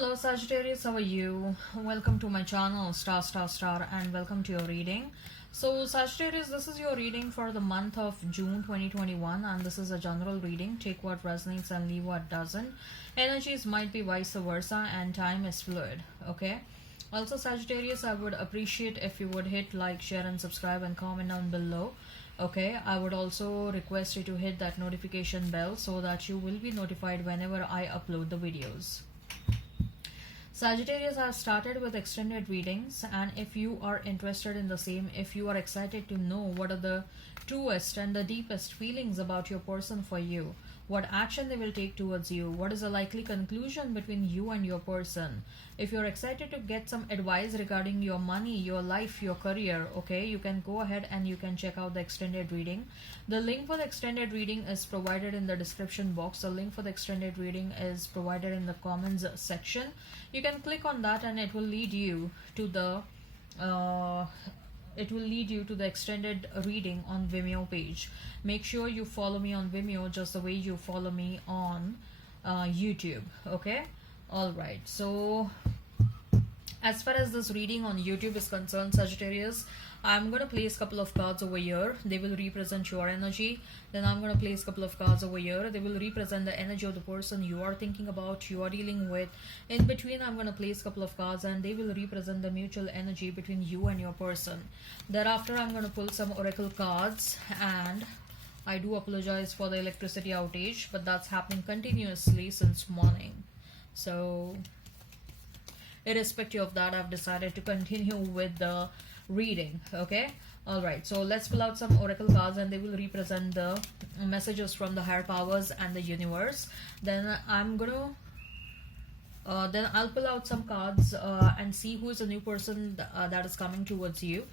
Hello Sagittarius, how are you? Welcome to my channel star and welcome to your reading. So Sagittarius, this is your reading for the month of June 2021 and this is a general reading. Take what resonates and leave what doesn't. Energies might be vice versa and time is fluid, okay? Also Sagittarius, I would appreciate if you would hit like, share and subscribe and comment down below. Okay, I would also request you to hit that notification bell so that you will be notified whenever I upload the videos. Sagittarius, I've started with extended readings, and if you are interested in the same, if you are excited to know what are the truest and the deepest feelings about your person for you, what action they will take towards you, what is the likely conclusion between you and your person, if you're excited to get some advice regarding your money, your life, your career, okay, you can go ahead and you can check out the extended reading. The link for the extended reading is provided in the description box. The link for the extended reading is provided in the comments section. You can click on that and it will lead you to the extended reading on Vimeo page. Make sure you follow me on Vimeo just the way you follow me on YouTube. Okay, all right. So as far as this reading on YouTube is concerned, Sagittarius, I'm going to place a couple of cards over here. They will represent your energy. Then I'm going to place a couple of cards over here. They will represent the energy of the person you are thinking about, you are dealing with. In between, I'm going to place a couple of cards and they will represent the mutual energy between you and your person. Thereafter, I'm going to pull some oracle cards, and I do apologize for the electricity outage, but that's happening continuously since morning. So irrespective of that, I've decided to continue with the reading. Okay, all right, so let's pull out some oracle cards and they will represent the messages from the higher powers and the universe. Then I'm gonna then I'll pull out some cards and see who is the new person that is coming towards you.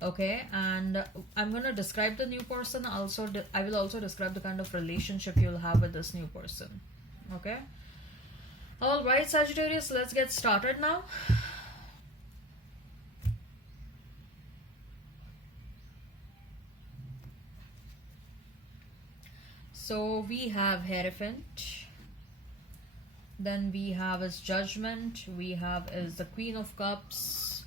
Okay, and I'm gonna describe the new person. Also I will also describe the kind of relationship you'll have with this new person. Okay, all right, Sagittarius, let's get started now. So we have Hierophant, then we have his Judgment, we have is the Queen of Cups,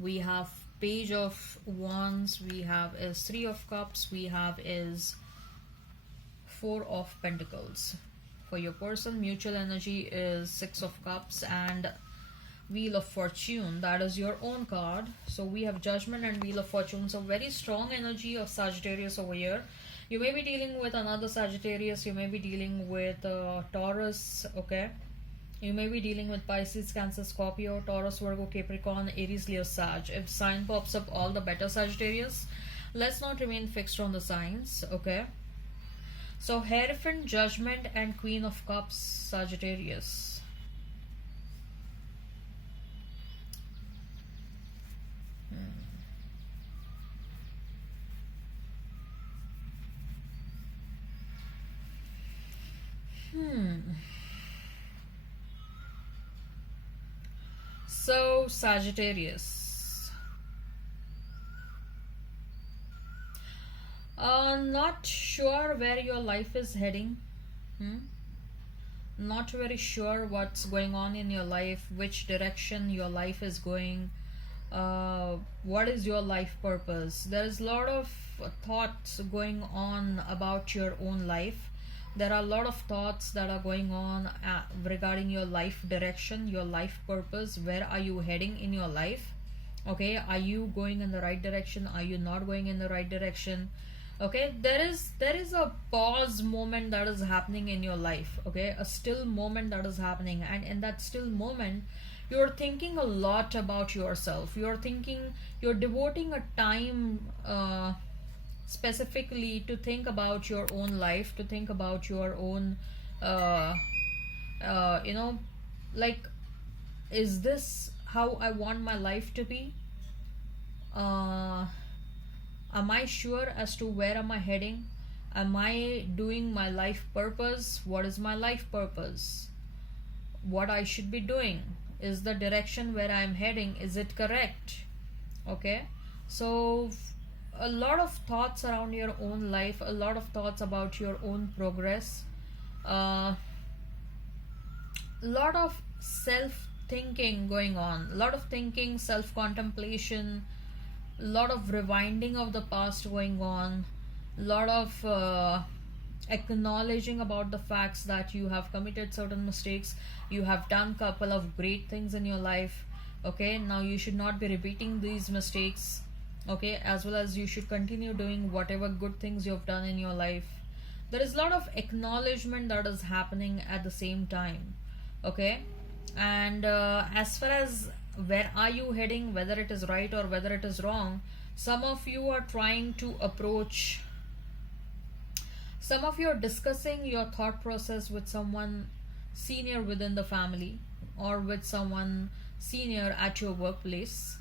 we have Page of Wands, we have is Three of Cups, we have is Four of Pentacles. For your person, mutual energy is Six of Cups and Wheel of Fortune. That is your own card. So we have Judgment and Wheel of Fortune. So very strong energy of Sagittarius over here. You may be dealing with another Sagittarius. You may be dealing with Taurus. Okay. You may be dealing with Pisces, Cancer, Scorpio, Taurus, Virgo, Capricorn, Aries, Leo, Sag. If sign pops up, all the better, Sagittarius. Let's not remain fixed on the signs. Okay. So Hierophant, Judgment and Queen of Cups, Sagittarius. So Sagittarius, not sure where your life is heading. Not very sure what's going on in your life, which direction your life is going. What is your life purpose? There is a lot of thoughts going on about your own life. There are a lot of thoughts that are going on regarding your life direction, your life purpose. Where are you heading in your life? Okay, are you going in the right direction? Are you not going in the right direction? Okay, there is a pause moment that is happening in your life. Okay, a still moment that is happening, and in that still moment you're thinking a lot about yourself. You're devoting a time specifically to think about your own life, to think about your own like, is this how I want my life to be? Am I sure as to where am I heading? Am I doing my life purpose? What is my life purpose? What I should be doing? Is the direction where I'm heading, is it correct? Okay, so a lot of thoughts around your own life, a lot of thoughts about your own progress. lot of self thinking going on, a lot of thinking, self contemplation, a lot of rewinding of the past going on, a lot of acknowledging about the facts that you have committed certain mistakes, you have done couple of great things in your life. Okay, now you should not be repeating these mistakes. Okay, as well as you should continue doing whatever good things you've done in your life. There is a lot of acknowledgement that is happening at the same time. Okay, and as far as where are you heading, whether it is right or whether it is wrong, some of you are trying to approach, some of you are discussing your thought process with someone senior within the family or with someone senior at your workplace.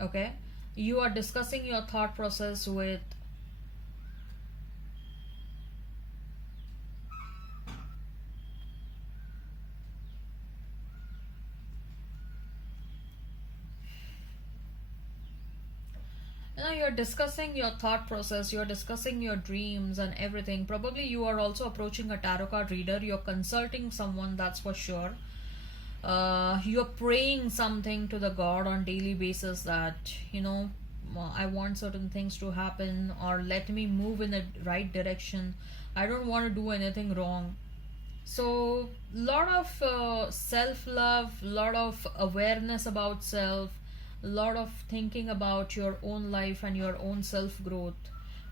Okay, you are discussing your thought process with you're discussing your thought process, you're discussing your dreams and everything. Probably you are also approaching a tarot card reader, you're consulting someone, that's for sure. You're praying something to the god on daily basis that, I want certain things to happen, or let me move in the right direction, I don't want to do anything wrong. So lot of self love, lot of awareness about self, lot of thinking about your own life and your own self growth.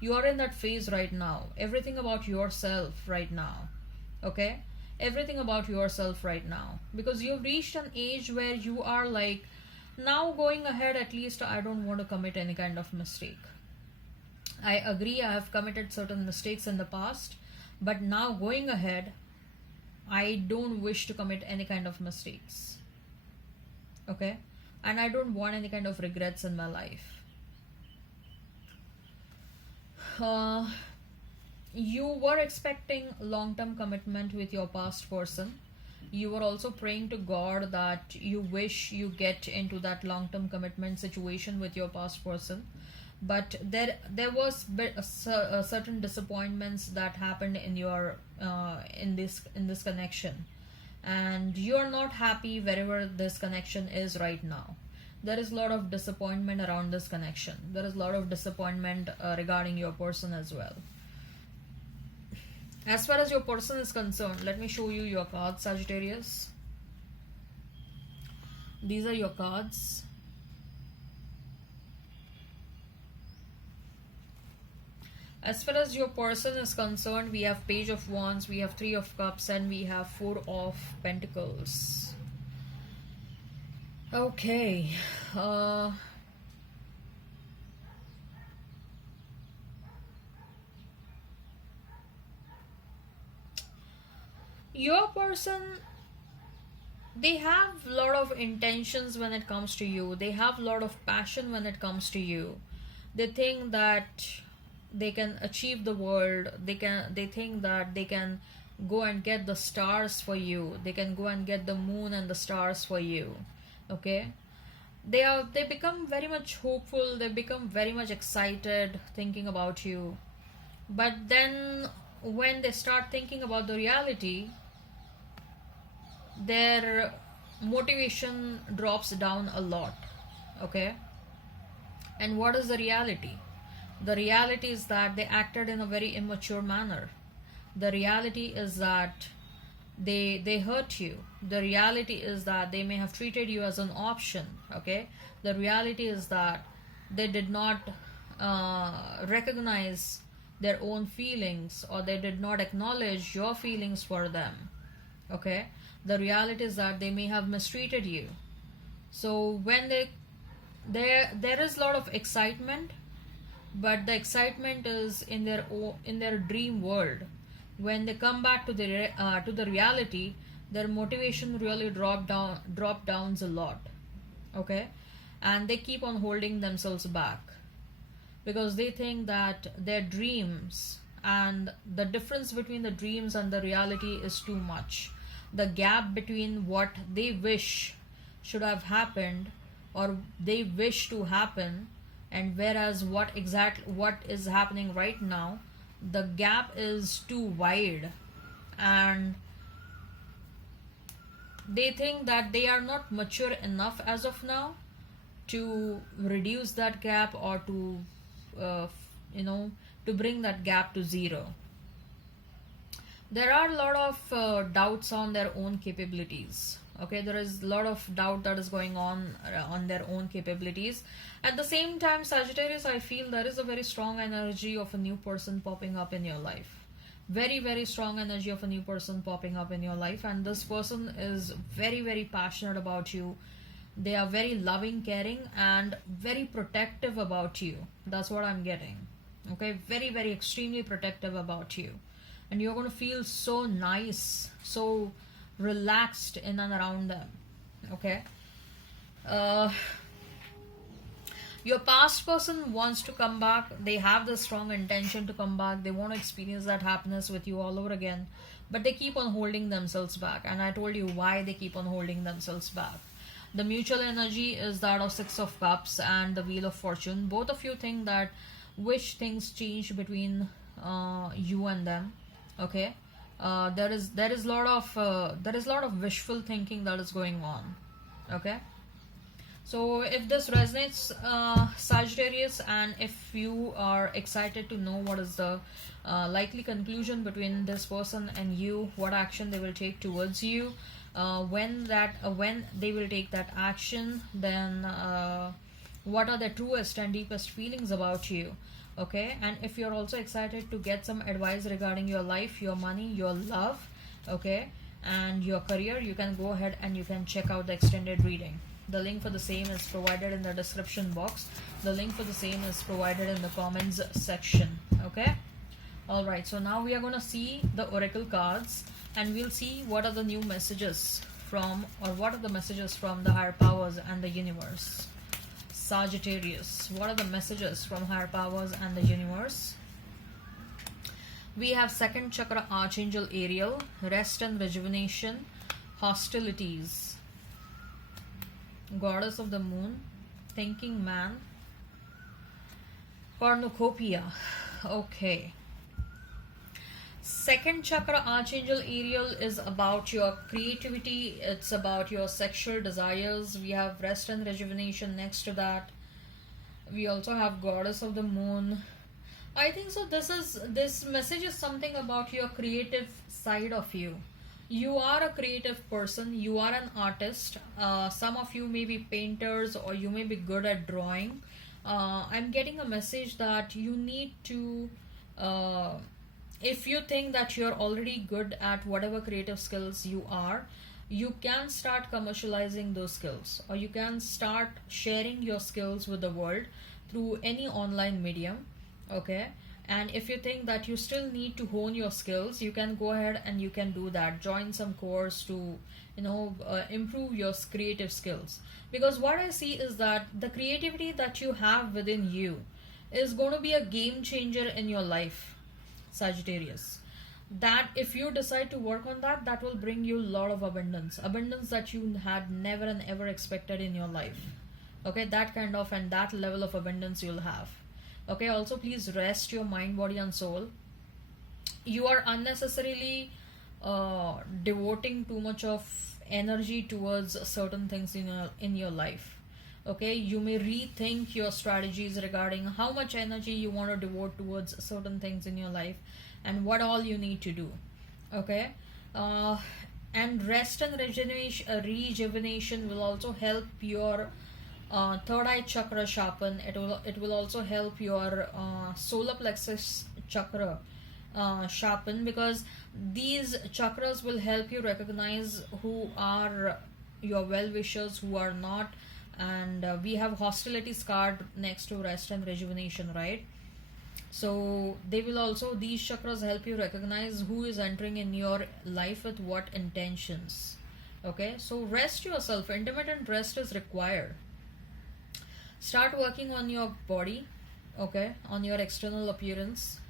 You are in that phase right now, everything about yourself right now. Okay, everything about yourself right now, because you've reached an age where you are like, now going ahead, at least I don't want to commit any kind of mistake. I agree, I have committed certain mistakes in the past, but now going ahead, I don't wish to commit any kind of mistakes. Okay, and I don't want any kind of regrets in my life. You were expecting long-term commitment with your past person. You were also praying to God that you wish you get into that long-term commitment situation with your past person, but there was certain disappointments that happened in your in this connection, and you are not happy wherever this connection is right now. There is a lot of disappointment around this connection, there is a lot of disappointment regarding your person as well. As far as your person is concerned, let me show you your cards, Sagittarius. These are your cards. As far as your person is concerned, we have Page of Wands, we have Three of Cups, and we have Four of Pentacles. Okay. Your person, they have a lot of intentions when it comes to you. They have a lot of passion when it comes to you. They think that they can achieve the world. They think that they can go and get the stars for you. They can go and get the moon and the stars for you. Okay? They become very much hopeful, they become very much excited thinking about you. But then when they start thinking about the reality, their motivation drops down a lot. Okay, and what is the reality? The reality is that they acted in a very immature manner. The reality is that they hurt you. The reality is that they may have treated you as an option. Okay, the reality is that they did not recognize their own feelings, or they did not acknowledge your feelings for them. Okay, the reality is that they may have mistreated you. So when there is a lot of excitement, but the excitement is in their dream world. When they come back to the reality, their motivation really drop downs a lot. Okay, and they keep on holding themselves back because they think that their dreams, and the difference between the dreams and the reality is too much. The gap between what they wish should have happened, or they wish to happen, and whereas what is happening right now, the gap is too wide. And They think that they are not mature enough as of now to reduce that gap, or to uh, you know to bring that gap to zero. There are a lot of doubts on their own capabilities. Okay, there is a lot of doubt that is going on their own capabilities. At the same time, Sagittarius, I feel there is a very strong energy of a new person popping up in your life. Very, very strong energy of a new person popping up in your life, and this person is very, very passionate about you. They are very loving, caring, and very protective about you. That's what I'm getting. Okay, very, very extremely protective about you. And you're going to feel so nice, so relaxed in and around them. Okay. Uh, your past person wants to come back. They have the strong intention to come back. They want to experience that happiness with you all over again. But they keep on holding themselves back. And I told you why they keep on holding themselves back. The mutual energy is that of Six of Cups and the Wheel of Fortune. Both of you think that wish things change between you and them. Okay. There is a lot of wishful thinking that is going on. Okay. So if this resonates, Sagittarius, and if you are excited to know what is the likely conclusion between this person and you, what action they will take towards you, when they will take that action, then what are the truest and deepest feelings about you. Okay, and if you're also excited to get some advice regarding your life, your money, your love, okay, and your career, you can go ahead and you can check out the extended reading. The link for the same is provided in the description box. The link for the same is provided in the comments section. Okay, all right, so now we are going to see the oracle cards, and we'll see what are the new messages from, or what are the messages from the higher powers and the universe. Sagittarius, what are the messages from higher powers and the universe? We have second chakra, Archangel Ariel, rest and rejuvenation, hostilities, goddess of the moon, thinking man, cornucopia. Okay. Second chakra, Archangel Ariel, is about your creativity. It's about your sexual desires. We have rest and rejuvenation next to that. We also have goddess of the moon. I think so this message is something about your creative side of you. You are a creative person. You are an artist. Some of you may be painters, or you may be good at drawing. I'm getting a message that you need to if you think that you're already good at whatever creative skills you are, you can start commercializing those skills, or you can start sharing your skills with the world through any online medium. Okay, and if you think that you still need to hone your skills, you can go ahead and you can do that. Join some course to improve your creative skills, because what I see is that the creativity that you have within you is going to be a game changer in your life, Sagittarius. That if you decide to work on that, that will bring you a lot of abundance that you had never and ever expected in your life. Okay, that kind of and that level of abundance you'll have. Okay, also please rest your mind, body and soul. You are unnecessarily devoting too much of energy towards certain things in your life. Okay, you may rethink your strategies regarding how much energy you want to devote towards certain things in your life, and what all you need to do. Okay, and rest and rejuvenation will also help your third eye chakra sharpen. It will also help your solar plexus chakra sharpen, because these chakras will help you recognize who are your well-wishers, who are not. And we have hostilities card next to rest and rejuvenation, right? So these chakras help you recognize who is entering in your life with what intentions. Okay, so rest yourself. Intermittent rest is required. Start working on your body, okay, on your external appearance.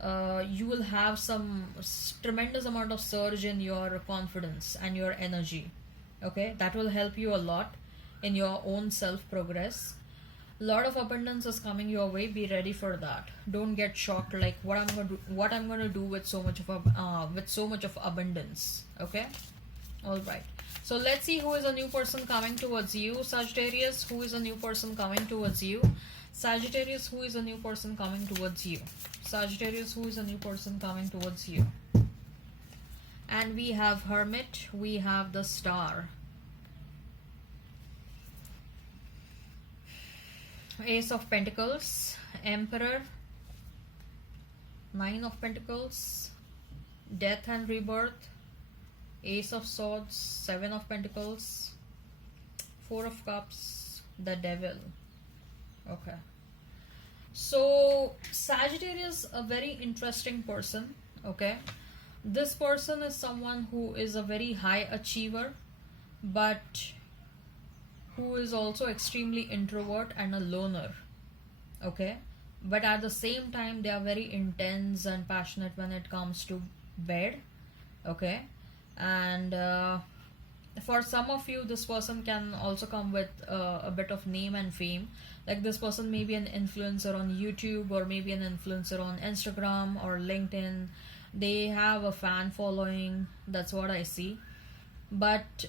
You will have some tremendous amount of surge in your confidence and your energy. Okay, that will help you a lot in your own self progress. A lot of abundance is coming your way. Be ready for that. Don't get shocked like what I'm going to do with so much of abundance. Okay, all right. So let's see who is a new person coming towards you. Sagittarius, who is a new person coming towards you? Sagittarius, who is a new person coming towards you? Sagittarius, who is a new person coming towards you? And we have Hermit, we have the Star. Ace of Pentacles, Emperor, Nine of Pentacles, Death and Rebirth, Ace of Swords, Seven of Pentacles, Four of Cups, the Devil. Okay. So Sagittarius, a very interesting person. Okay. This person is someone who is a very high achiever, but who is also extremely introvert and a loner. Okay. But at the same time, they are very intense and passionate when it comes to bed. Okay. And for some of you, this person can also come with a bit of name and fame. Like this person may be an influencer on YouTube, or maybe an influencer on Instagram or LinkedIn. They have a fan following. That's what I see. But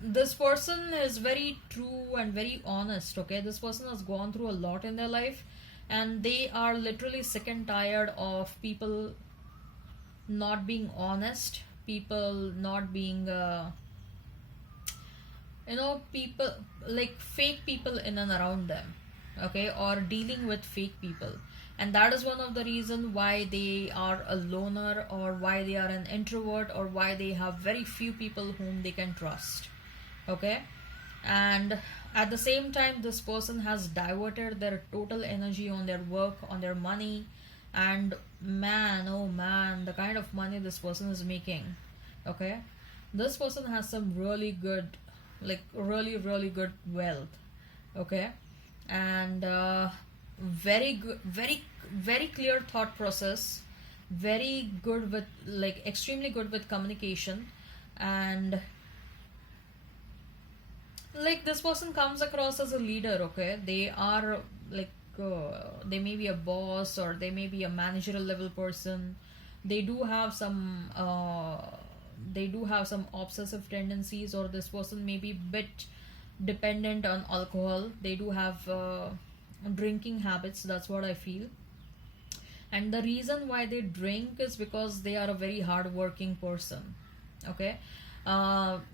this person is very true and very honest. Okay, this person has gone through a lot in their life, and they are literally sick and tired of people not being honest, people not being people like fake people in and around them. Okay, or dealing with fake people. And that is one of the reasons why they are a loner, or why they are an introvert, or why they have very few people whom they can trust. Okay. And at the same time, this person has diverted their total energy on their work, on their money. And man, oh man, the kind of money this person is making. Okay, this person has some really good, like really good wealth. Okay. And very good, very clear thought process, very good with, like, extremely good with communication. And like this person comes across as a leader. Okay, they are like they may be a boss, or they may be a managerial level person. They do have some obsessive tendencies, or this person may be bit dependent on alcohol. They do have drinking habits. That's what I feel. And the reason why they drink is because they are a very hard working person. Okay.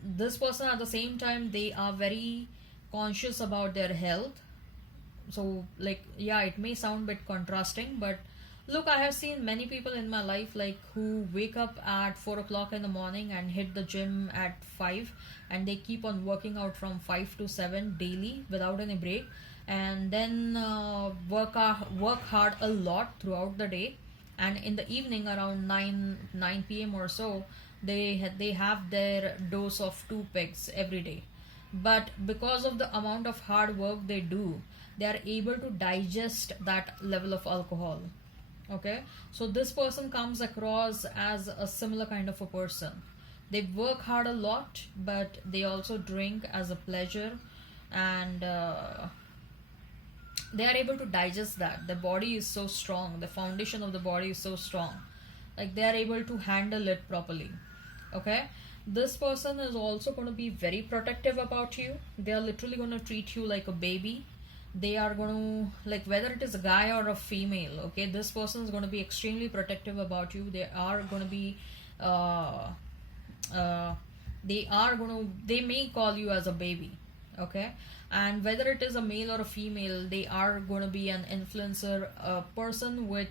This person, at the same time, they are very conscious about their health. So like, yeah, it may sound bit contrasting, but look, I have seen many people in my life, like, who wake up at 4 o'clock in the morning and hit the gym at 5, and they keep on working out from 5 to 7 daily without any break. And then work hard a lot throughout the day. And in the evening, around 9 p.m. or so, they have their dose of 2 pegs every day. But because of the amount of hard work they do, they are able to digest that level of alcohol. Okay, so this person comes across as a similar kind of a person. They work hard a lot, but they also drink as a pleasure. And they are able to digest that. The body is so strong, the foundation of the body is so strong, like they are able to handle it properly. Okay, this person is also going to be very protective about you. They are literally going to treat you like a baby. They are going to, like, whether it is a guy or a female, okay, this person is going to be extremely protective about you. They are going to be they may call you as a baby. Okay. And whether it is a male or a female, they are going to be an influencer, a person with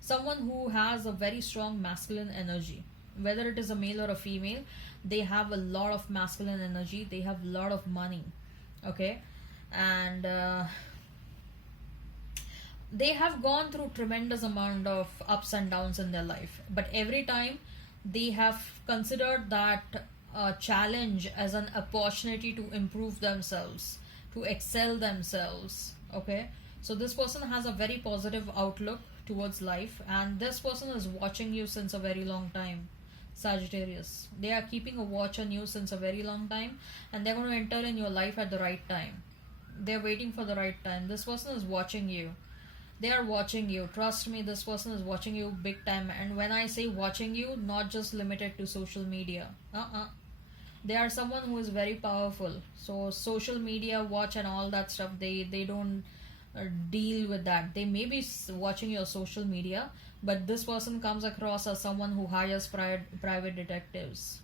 someone who has a very strong masculine energy. Whether it is a male or a female, they have a lot of masculine energy. They have a lot of money. Okay. And they have gone through tremendous amount of ups and downs in their life, but every time they have considered that challenge as an opportunity to improve themselves, to excel themselves. Okay, so this person has a very positive outlook towards life, and this person is watching you since a very long time. Sagittarius, they are keeping a watch on you since a very long time, and they're going to enter in your life at the right time. They're waiting for the right time. This person is watching you. They are watching you. Trust me, this person is watching you big time. And when I say watching you, not just limited to social media. They are someone who is very powerful. So social media watch and all that stuff, they don't deal with that. They may be watching your social media, but this person comes across as someone who hires private detectives.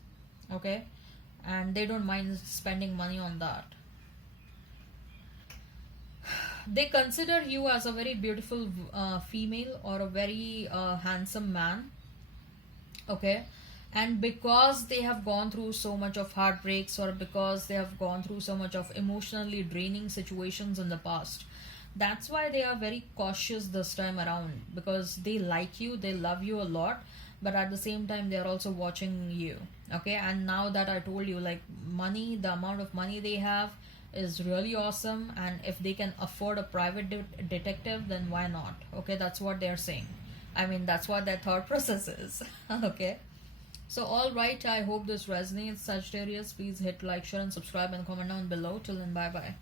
Okay, and they don't mind spending money on that. They consider you as a very beautiful female or a very handsome man. Okay, and because they have gone through so much of heartbreaks, or because they have gone through so much of emotionally draining situations in the past, that's why they are very cautious this time around, because they like you, they love you a lot, but at the same time they are also watching you. Okay, and now that I told you, like, money, the amount of money they have is really awesome, and if they can afford a private detective, then why not? Okay, that's what they're saying. I mean, that's what their thought process is. Okay, so all right, I hope this resonates, Sagittarius. Please hit like, share and subscribe and comment down below. Till then, bye bye.